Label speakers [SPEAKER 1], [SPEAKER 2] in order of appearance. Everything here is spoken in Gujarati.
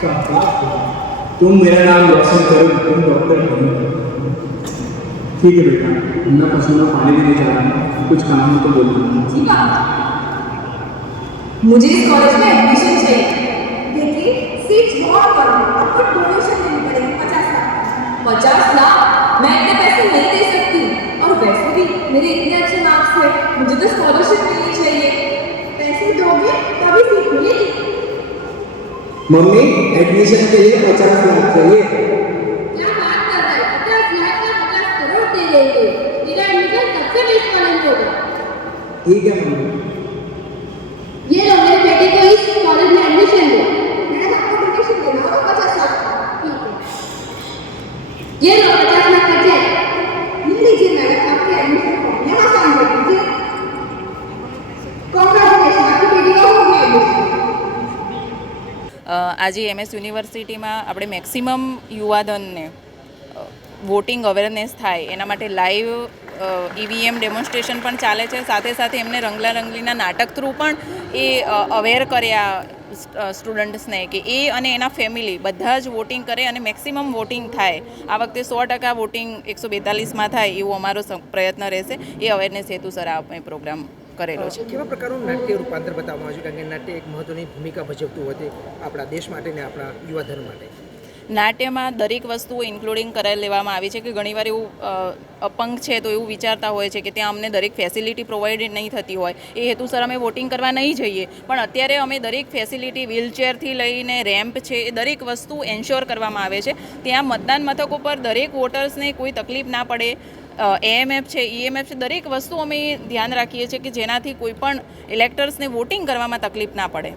[SPEAKER 1] तुम मेरा नाम रोशन करो, तुम डॉक्टर बनो। ठीक है बेटा मैं पसीना पानी भी नहीं जा रहा कुछ काम हो तो
[SPEAKER 2] जी पापा मुझे इस कॉलेज में एडमिशन चाहिए।
[SPEAKER 3] देखिए सीट्स बहुत कम है आपको डोनेशन देनी पड़ेगी, पचास लाख।
[SPEAKER 2] पचास लाख? मैं इतने पैसे नहीं दे सकती। और वैसे भी मेरे इतने अच्छे मार्क्स थे मुझे तो स्कॉलरशिप मिलनी
[SPEAKER 1] मम्मी एडमिशन के लिए पचास लाख चाहिए
[SPEAKER 3] क्या बात कर
[SPEAKER 4] આજે એમએસ યુનિવર્સિટીમાં આપણે મેક્સિમમ યુવાધનને વોટિંગ અવેરનેસ થાય એના માટે લાઈવ ઈવીએમ ડેમોન્સ્ટ્રેશન પણ ચાલે છે. સાથે સાથે એમને રંગલા રંગલીના નાટક થ્રુ પણ એ અવેર કર્યા સ્ટુડન્ટ્સને કે એ અને એના ફેમિલી બધા જ વોટિંગ કરે અને મેક્સિમમ વોટિંગ થાય. આ વખતે સો ટકા વોટિંગ એકસો બેતાલીસમાં થાય એવું અમારો પ્રયત્ન રહેશે. એ અવેરનેસ હેતુસર આ અમે પ્રોગ્રામ કરેલો છે.
[SPEAKER 5] કેવા પ્રકારનું નાટ્ય રૂપાંતર બતાવવામાં આવ્યું કારણ કે નાટ્ય એક મહત્વની ભૂમિકા ભજવતું હોય આપણા દેશ માટે ને આપણા યુવાધન માટે.
[SPEAKER 4] નાટ્યમાં દરેક વસ્તુઓ ઇન્ક્લુડિંગ કરાવી લેવામાં આવી છે કે ઘણીવાર એવું અપંગ છે તો એવું વિચારતા હોય છે કે ત્યાં અમને દરેક ફેસિલિટી પ્રોવાઈડેડ નહીં થતી હોય. એ હેતુસર અમે વોટિંગ કરવા નહીં જઈએ. પણ અત્યારે અમે દરેક ફેસિલિટી વ્હીલચેરથી લઈને રેમ્પ છે એ દરેક વસ્તુ એન્શ્યોર કરવામાં આવે છે. ત્યાં મતદાન મથકો પર દરેક વોટર્સને કોઈ તકલીફ ના પડે. એએમએફ છે ઈએમએફ છે, દરેક વસ્તુ અમે ધ્યાન રાખીએ છીએ કે જેનાથી કોઈ પણ ઇલેક્ટર્સને વોટિંગ કરવામાં તકલીફ ના પડે.